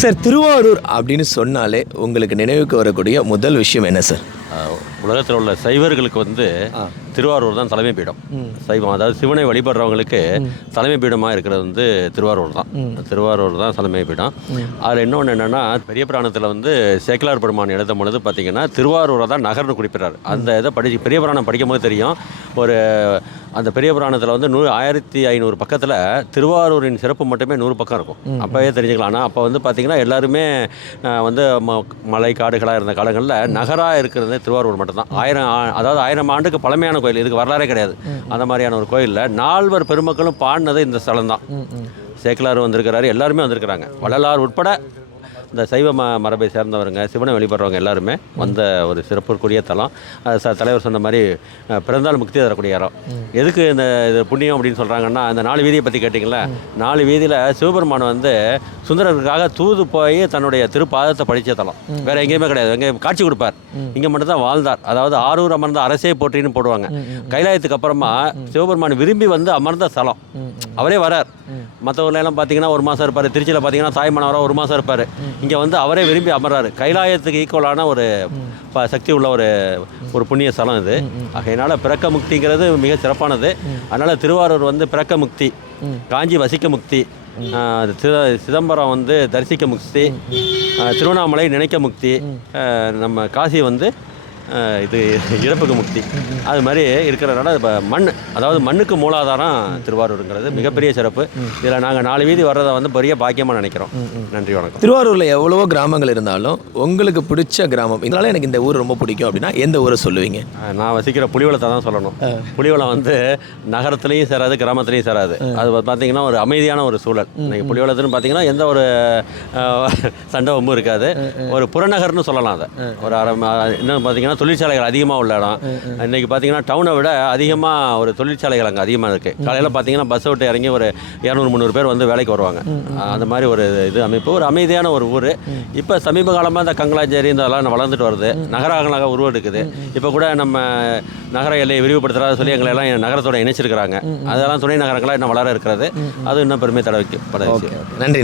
Sir, Thiruvarur அப்படின்னு சொன்னாலே உங்களுக்கு நினைவுக்கு வரக்கூடிய முதல் விஷயம் என்ன சார்? உலகத்தில் உள்ள சைவர்களுக்கு வந்து திருவாரூர் தான் தலைமை பீடம். சைவம், அதாவது சிவனை வழிபடுறவங்களுக்கு தலைமை பீடமாக இருக்கிறது வந்து திருவாரூர் தான். திருவாரூர் தான் தலைமை பீடம். அதில் இன்னொன்று என்னென்னா, பெரிய புராணத்தில் வந்து சேக்கிலார் பெருமான் எழுதும் பொழுது பார்த்திங்கன்னா திருவாரூரை தான் நகர்னு குறிப்பிட்றாரு. அந்த இதை பெரிய புராணம் படிக்கும் போது தெரியும். அந்த பெரிய புராணத்தில் வந்து 1500 பக்கத்தில் திருவாரூரின் சிறப்பு மட்டுமே 100 பக்கம் இருக்கும். அப்போவே தெரிஞ்சுக்கலாம். ஆனால் அப்போ வந்து பார்த்திங்கன்னா எல்லாருமே வந்து மலை காடுகளாக இருந்த காலங்களில் நகராக இருக்கிறது திருவாரூர் மட்டும்தான். 1000 ஆண்டுக்கு பழமையான கோயில். இதுக்கு வரலாறே கிடையாது. அந்த மாதிரியான ஒரு கோயிலில் 4 பெருமக்களும் பாடினது இந்த ஸ்தலம் தான். சேக்கிலார் வந்திருக்கிறாரு, எல்லாருமே வந்திருக்கிறாங்க. வள்ளலார் உட்பட இந்த சைவ மரபை சேர்ந்தவருங்க, சிவனை வழிபடுறவங்க எல்லாருமே வந்த ஒரு சிறப்புக்குரிய தலம். தலைவர் சொன்ன மாதிரி பிறந்தால் முக்தி தரக்கூடிய இடம். எதுக்கு இந்த இது புண்ணியம் அப்படின்னு சொல்கிறாங்கன்னா, அந்த 4 வீதியை பற்றி கேட்டிங்களா, 4 வீதியில் சிவபெருமான் வந்து சுந்தரருக்காக தூது போய் தன்னுடைய திருப்பாதத்தை படித்த தலம். வேறு எங்கேயுமே கிடையாது. எங்கேயும் காட்சி கொடுப்பார். இங்கே மட்டும்தான் வாழ்ந்தார். அதாவது ஆரூர் அமர்ந்த அரசே போற்றின்னு போடுவாங்க. கைலாயத்துக்கு அப்புறமா சிவபெருமான் விரும்பி வந்து அமர்ந்த ஸ்தலம். அவரே வரார். மற்ற ஊர்லாம் பார்த்தீங்கன்னா 1 மாதம் இருப்பார். திருச்சியில் பார்த்தீங்கன்னா தாய்மானவராக 1 மாதம் இருப்பார். இங்கே வந்து அவரே விரும்பி அமர்றாரு. கைலாயத்துக்கு ஈக்குவலான ஒரு சக்தி உள்ள ஒரு புண்ணிய ஸ்தலம் இது. அதனால் பிறக்க முக்திங்கிறது மிக சிறப்பானது. அதனால் திருவாரூர் வந்து பிறக்க முக்தி, காஞ்சி வசிக்க முக்தி, சிதம்பரம் வந்து தரிசிக்க முக்தி, திருவண்ணாமலை நினைக்க முக்தி, நம்ம காசி வந்து இது இறப்புக்கு முக்தி. அது மாதிரி இருக்கிறதுனால இப்போ அதாவது மண்ணுக்கு மூலாதாரம் திருவாரூருங்கிறது மிகப்பெரிய சிறப்பு. இதில் நாங்கள் 4 வீதி வர்றதை வந்து பெரிய பாக்கியமாக நினைக்கிறோம். நன்றி, வணக்கம். திருவாரூரில் எவ்வளவோ கிராமங்கள் இருந்தாலும் உங்களுக்கு பிடிச்ச கிராமம், இதனால எனக்கு இந்த ஊர் ரொம்ப பிடிக்கும் அப்படின்னா எந்த ஊரை சொல்லுவீங்க? நான் வசிக்கிற புலிவளத்தை தான் சொல்லணும். புலிவளம் வந்து நகரத்துலேயும் சேராது, கிராமத்துலேயும் சேராது. அது பார்த்தீங்கன்னா ஒரு அமைதியான ஒரு சூழல். இன்றைக்கி புலிவளத்துன்னு பார்த்தீங்கன்னா எந்த ஒரு சண்டை வம்பும் இருக்காது. ஒரு புறநகர்னு சொல்லலாம். அதை ஒரு இன்னும் பார்த்தீங்கன்னா தொழிற்சாலைகள் அதிகமாக உள்ள இடம். இன்றைக்கி பார்த்தீங்கன்னா டவுனை விட அதிகமாக ஒரு தொழிற்சாலைகள் அங்கே அதிகமாக இருக்குது. காலையில் பார்த்தீங்கன்னா பஸ்ஸை விட்டு இறங்கி ஒரு 200-300 பேர் வந்து வேலைக்கு வருவாங்க. அந்த மாதிரி ஒரு இது அமைப்பு, ஒரு அமைதியான ஒரு ஊர். இப்போ சமீப காலமாக இந்த கங்களாச்சேரி இதெல்லாம் வளர்ந்துட்டு வருது. நகரங்களாக உருவெடுக்குது. இப்போ கூட நம்ம நகர எல்லையை விரிவுபடுத்துறதா சொல்லி எங்களை எல்லாம் நகரத்தோட இணைச்சிருக்கிறாங்க. அதெல்லாம் துணை நகரங்களாக இன்னும் வளர இருக்கிறது. அது இன்னும் பெருமை தடவைக்கு. நன்றி.